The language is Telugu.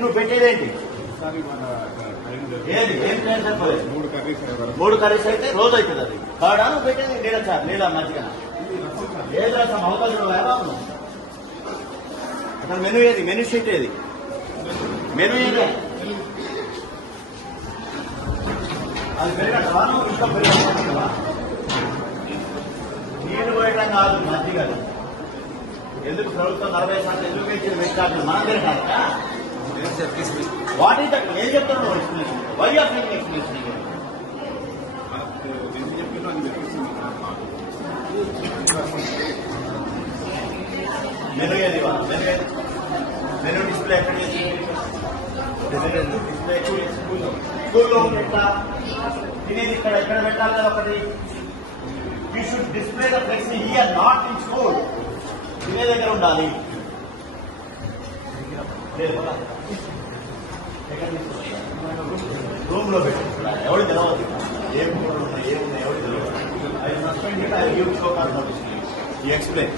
నువ్వు పెట్టేదేంటి? ఏది ఏం ప్లాన్ సరిపోలేదు? 3 కర్రీస్ అయితే రోజు అవుతుంది. అది కాడా నువ్వు పెట్టేది? లేదా సార్ లేదా మంచిగా లేదా సార్ అవకాశం వేరాను. అసలు మెనూ ఏది? మెనూ షీట్ ఏది? మెనూ ఏది? అది పెరగటవా? నువ్వు ఇంకా పెరగటవా? నీళ్ళు పోయటం కాదు, మంచిగా ఎందుకు ప్రభుత్వం 40% ఎందుకు పెంచింది? పెట్టాలి మనం తిరగాలట. What is that? ఏం చెప్తున్నావు explanation? Why are making explanation? Menu ఏది? మెనూ ఏది? మెనూ డిస్ప్లే ఎక్కడ డిస్ప్లే? స్కూల్లో ఎట్లా తినేది? ఇక్కడ ఎక్కడ పెట్టాలి కదా ఒకటి. You should display the flexi here, not in school. తినే దగ్గర ఉండాలి. రూమ్ లో పెట్టి ఎవరు తెలవదు. ఏ కూరలు ఉన్నాయి, ఏమున్నాయి ఎవరు తెలియదు. I suspend it, I give show cause notice. You explain.